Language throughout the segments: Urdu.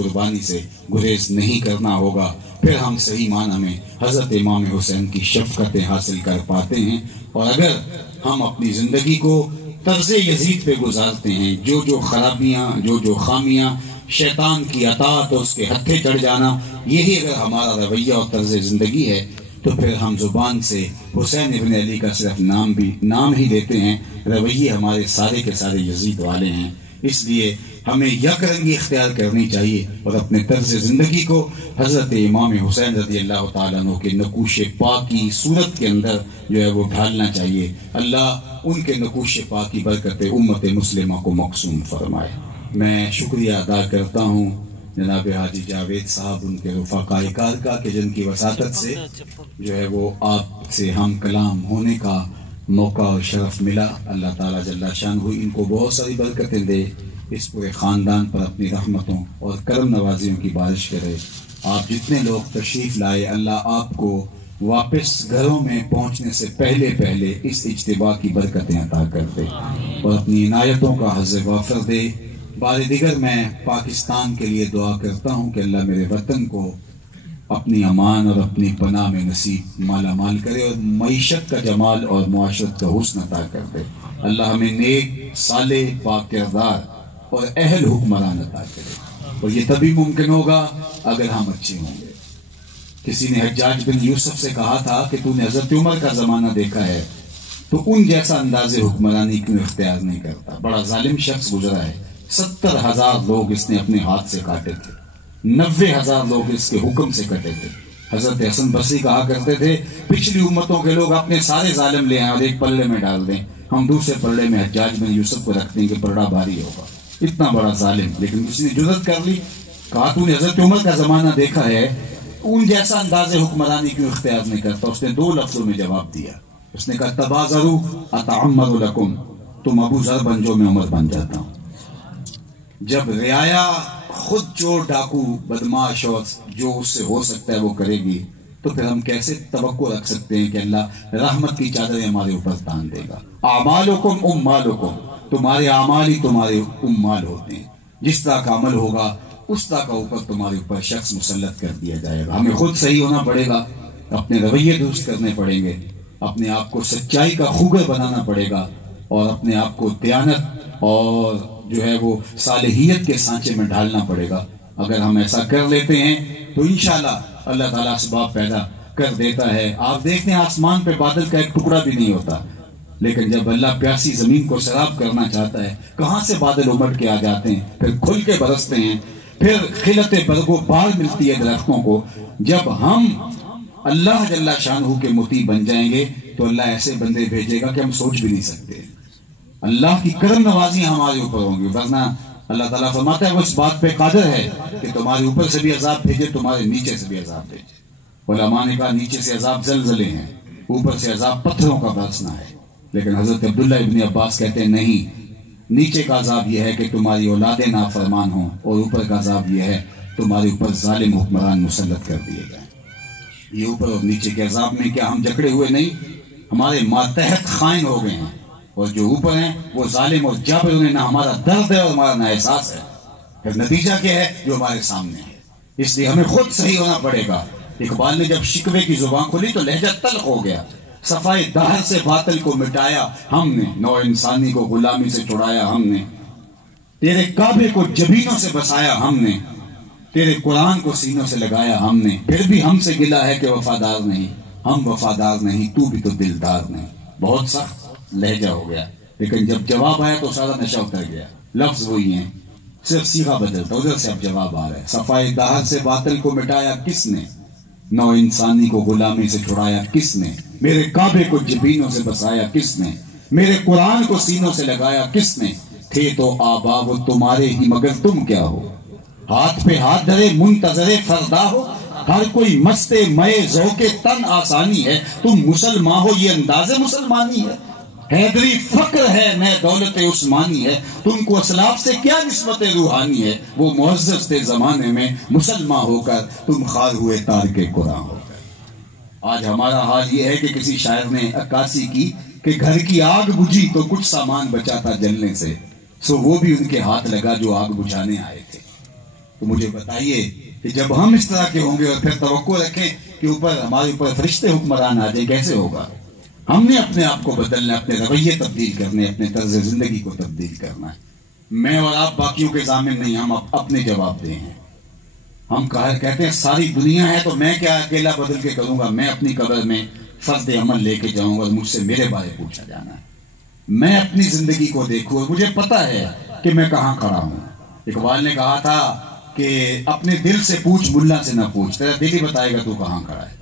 قربانی سے گریز نہیں کرنا ہوگا، پھر ہم صحیح معنی میں حضرت امام حسین کی شفقتیں حاصل کر پاتے ہیں۔ اور اگر ہم اپنی زندگی کو طرز یزید پہ گزارتے ہیں، جو خرابیاں، جو خامیاں، شیطان کی اطاعت اور اس کے ہتھے چڑھ جانا، یہی اگر ہمارا رویہ اور طرز زندگی ہے، تو پھر ہم زبان سے حسین ابن علی کا صرف نام ہی لیتے ہیں، رویے ہمارے سارے کے سارے یزید والے ہیں۔ اس لیے ہمیں یک رنگی اختیار کرنی چاہیے اور اپنے طرز زندگی کو حضرت امام حسین رضی اللہ تعالیٰ عنہ کے نقوش پاک کی صورت کے اندر جو ہے وہ ڈھالنا چاہیے۔ اللہ ان کے نقوش پاک کی برکت امت مسلمہ کو مقسوم فرمائے۔ میں شکریہ ادا کرتا ہوں جناب حاجی جاوید صاحب، ان کے رفقائے کار کا، کہ جن کی وساطت سے جو ہے وہ آپ سے ہم کلام ہونے کا موقع اور شرف ملا۔ اللہ تعالیٰ جل شانہ ان کو بہت ساری برکتیں دے، اس پورے خاندان پر اپنی رحمتوں اور کرم نوازیوں کی بارش کرے۔ آپ جتنے لوگ تشریف لائے، اللہ آپ کو واپس گھروں میں پہنچنے سے پہلے اس اجتماع کی برکتیں عطا کر دے اور اپنی عنایتوں کا حظ وافر دے۔ بار دیگر میں پاکستان کے لیے دعا کرتا ہوں کہ اللہ میرے وطن کو اپنی امان اور اپنی پناہ میں نصیب مالا مال کرے اور معیشت کا جمال اور معاشرت کا حسن عطا کر دے۔ اللہ ہمیں نیک، صالح، پاک کردار اور اہل حکمران عطا کرے، اور یہ تبھی ممکن ہوگا اگر ہم اچھے ہوں گے۔ کسی نے حجاج بن یوسف سے کہا تھا کہ تو نے حضرت عمر کا زمانہ دیکھا ہے تو ان جیسا انداز حکمرانی کیوں اختیار نہیں کرتا؟ بڑا ظالم شخص گزرا ہے، 70,000 لوگ اس نے اپنے ہاتھ سے کاٹے تھے، 90,000 لوگ اس کے حکم سے کٹے تھے۔ حضرت حسن بصری کہا کرتے تھے پچھلی امتوں کے لوگ اپنے سارے ظالم لے آئیں اور ایک پلڑے میں ڈال دیں، ہم دوسرے پلڑے میں حجاج بن یوسف کو رکھ دیں گے، پلڑا بھاری ہوگا۔ اتنا بڑا ظالم، لیکن اس نے جرأت کر لی، کہا تو نے حضرت عمر کا زمانہ دیکھا ہے، ان جیسا انداز حکمرانی کیوں اختیار نہیں کرتا؟ اس نے 2 لفظوں میں جواب دیا، اس نے کہا تبازروا اتعمر لکم، تم ابو ذر بن جو میں عمر بن جاتا ہوں۔ جب رعایا خود چور، ڈاکو، بدماش اور جو اس سے ہو سکتا ہے وہ کرے گی، تو پھر ہم کیسے توقع رکھ سکتے ہیں کہ اللہ رحمت کی چادریں ہمارے اوپر تان دے گا؟ اعمالکم اموالکم، تمہارے اعمال ہی تمہارے اموال ہوتے ہیں، جس طرح کا عمل ہوگا اس طرح کا اوپر تمہارے اوپر شخص مسلط کر دیا جائے گا۔ ہمیں خود صحیح ہونا پڑے گا، اپنے رویے درست کرنے پڑیں گے، اپنے آپ کو سچائی کا خوگر بنانا پڑے گا، اور اپنے آپ کو دیانت اور جو ہے وہ صالحیت کے سانچے میں ڈھالنا پڑے گا۔ اگر ہم ایسا کر لیتے ہیں تو انشاءاللہ اللہ تعالیٰ اسباب پیدا کر دیتا ہے۔ آپ دیکھتے ہیں آسمان پہ بادل کا ایک ٹکڑا بھی نہیں ہوتا، لیکن جب اللہ پیاسی زمین کو سیراب کرنا چاہتا ہے، کہاں سے بادل امٹ کے آ جاتے ہیں، پھر کھل کے برستے ہیں، پھر خلت برگ و بار ملتی ہے درختوں کو۔ جب ہم اللہ جل شانہ کے مطیع بن جائیں گے تو اللہ ایسے بندے بھیجے گا کہ ہم سوچ بھی نہیں سکتے۔ اللہ کی کرم نوازی ہمارے اوپر ہوں گی، ورنہ اللہ تعالیٰ فرماتا ہے وہ اس بات پہ قادر ہے کہ تمہارے اوپر سے بھی عذاب بھیجے، تمہارے نیچے سے بھی عذاب بھیجے۔ علماء نے کہا نیچے سے عذاب زلزلے ہیں، اوپر سے عذاب پتھروں کا برسنا ہے، لیکن حضرت عبداللہ ابن عباس کہتے ہیں نہیں، نیچے کا عذاب یہ ہے کہ تمہاری اولادیں نافرمان ہوں، اور اوپر کا عذاب یہ ہے تمہارے اوپر ظالم حکمران مسلط کر دیے گئے۔ یہ اوپر اور نیچے کے عذاب میں کیا ہم جکڑے ہوئے نہیں؟ ہمارے ماتحت خائن ہو گئے ہیں، اور جو اوپر ہیں وہ ظالم اور جابر، انہیں نہ ہمارا درد ہے اور ہمارا نہ احساس ہے۔ پھر نتیجہ کیا ہے جو ہمارے سامنے ہے؟ اس لیے ہمیں خود صحیح ہونا پڑے گا۔ اقبال نے جب شکوے کی زبان کھولی تو لہجہ تلخ ہو گیا، صفائے دہر سے باطل کو مٹایا ہم نے، نوع انسانی کو غلامی سے چھڑایا ہم نے، تیرے کعبے کو جبینوں سے بسایا ہم نے، تیرے قرآن کو سینوں سے لگایا ہم نے، پھر بھی ہم سے گلا ہے کہ وفادار نہیں، ہم وفادار نہیں، تو بھی تو دلدار نہیں۔ بہت سخت لہجہ ہو گیا، لیکن جب جواب آیا تو سارا نشہ اتر گیا۔ لفظ وہی ہیں، صرف صیغہ بدلتا، ادھر سے اب جواب آ رہا ہے۔ صفائے دہر سے باطل کو مٹایا کس نے، نو انسانی کو غلامی سے چھڑایا کس نے، میرے کعبے کو جبینوں سے بسایا کس نے، میرے قرآن کو سینوں سے لگایا کس نے، تھے تو آبا وہ تمہارے ہی مگر تم کیا ہو، ہاتھ پہ ہاتھ دھرے منتظر فردا ہو، ہر کوئی مست مئے ذوق تن آسانی ہے، تم مسلمان ہو یہ انداز مسلمانی ہے، حیدری فقر ہے میں دولت عثمانی ہے، تم کو اسلاف سے کیا نسبت روحانی ہے، وہ معزز تھے زمانے میں مسلمان ہو کر، تم خار ہوئے تارک قرآن ہو کر۔ آج ہمارا حال یہ ہے کہ کسی شاعر نے عکاسی کی کہ گھر کی آگ بجھی تو کچھ سامان بچا تھا جلنے سے، سو وہ بھی ان کے ہاتھ لگا جو آگ بجھانے آئے تھے۔ تو مجھے بتائیے کہ جب ہم اس طرح کے ہوں گے اور پھر توقع رکھیں کہ ہمارے اوپر فرشتے حکمران آ جائیں، کیسے ہوگا؟ ہم نے اپنے آپ کو بدلنا، اپنے رویے تبدیل کرنے، اپنے طرز زندگی کو تبدیل کرنا ہے۔ میں اور آپ باقیوں کے ضامن نہیں، ہم اپنے جواب دیں ہیں۔ ہم کہتے ہیں ساری دنیا ہے تو میں کیا اکیلا بدل کے کروں گا؟ میں اپنی قبر میں فرد عمل لے کے جاؤں گا، مجھ سے میرے بارے پوچھا جانا ہے۔ میں اپنی زندگی کو دیکھوں، مجھے پتا ہے کہ میں کہاں کھڑا ہوں۔ اقبال نے کہا تھا کہ اپنے دل سے پوچھ، ملا سے نہ پوچھ، تیرا دل ہی بتائے گا تو کہاں کھڑا ہے۔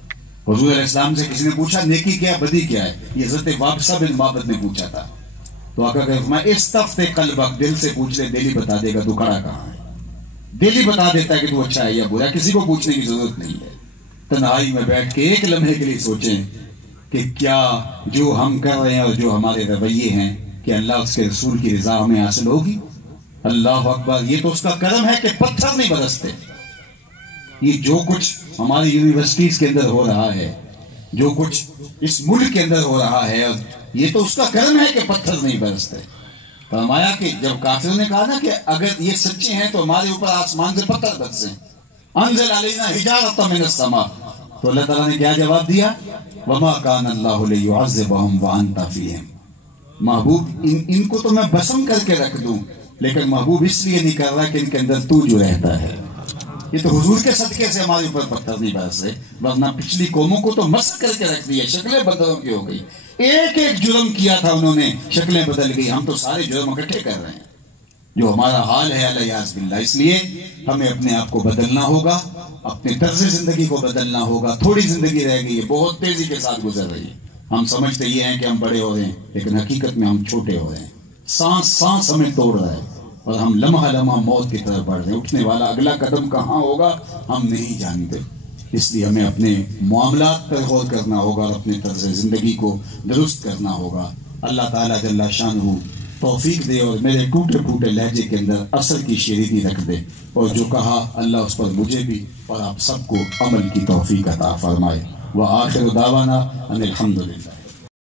حضور علیہ السلام سے کسی نے پوچھا نیکی کیا بدی کیا ہے؟ یہ حضرت وابصہ بن معبد نے پوچھا تھا، تو آقا کہ فرمایا استفت قلبک، دل سے پوچھ لے، دل ہی بتا دے گا تو کھڑا کہاں ہے۔ دل ہی بتا دیتا ہے کہ تو اچھا ہے یا برا، کسی کو پوچھنے کی ضرورت نہیں ہے۔ تنہائی میں بیٹھ کے ایک لمحے کے لیے سوچیں کہ کیا جو ہم کر رہے ہیں اور جو ہمارے رویے ہیں، کہ اللہ اس کے رسول کی رضا ہمیں حاصل ہوگی؟ اللہ اکبر، یہ تو اس کا کرم ہے کہ پتھر نہیں برستے۔ یہ جو کچھ ہماری یونیورسٹیز کے اندر ہو رہا ہے، جو کچھ اس ملک کے اندر ہو رہا ہے، یہ تو اس کا کرم ہے کہ پتھر نہیں برستے۔ فرمایا کہ جب کافروں نے کہا نا کہ اگر یہ سچے ہیں تو ہمارے اوپر آسمان سے پتھر برسیں، انزل علینا حجارۃ من السماء، تو اللہ تعالیٰ نے کیا جواب دیا؟ وما کان اللہ لیعذبہم وانت فیہم۔ محبوب ان کو تو میں بسم کر کے رکھ دوں، لیکن محبوب اس لیے نہیں کر رہا کہ ان کے اندر تو جو رہتا ہے۔ یہ تو حضور کے صدقے سے ہمارے اوپر پتھر نہیں برس رہے، ورنہ پچھلی قوموں کو تو مسخ کر کے رکھ دیا، شکلیں بدلوں کی ہو گئی۔ ایک ایک جرم کیا تھا انہوں نے، شکلیں بدل گئی۔ ہم تو سارے جرم اکٹھے کر رہے ہیں، جو ہمارا حال ہے الیاذ باللہ۔ اس لیے ہمیں اپنے آپ کو بدلنا ہوگا، اپنے طرز زندگی کو بدلنا ہوگا۔ تھوڑی زندگی رہ گئی ہے، بہت تیزی کے ساتھ گزر رہی ہے۔ ہم سمجھتے یہ ہیں کہ ہم بڑے ہو رہے ہیں، لیکن حقیقت میں ہم چھوٹے ہو رہے ہیں۔ سانس سانس ہمیں توڑ رہا ہے اور ہم لمحہ لمحہ موت کی طرف بڑھ رہے ہیں۔ اٹھنے والا اگلا قدم کہاں ہوگا ہم نہیں جانتے۔ اس لیے ہمیں اپنے معاملات پر غور کرنا ہوگا اور اپنے طرز زندگی کو درست کرنا ہوگا۔ اللہ تعالیٰ جل شانہ توفیق دے اور میرے ٹوٹے پھوٹے لہجے کے اندر اصل کی شیرینی رکھ دے، اور جو کہا اللہ اس پر مجھے بھی اور آپ سب کو عمل کی توفیق عطا فرمائے۔ وآخر دعوانا ان الحمدللہ۔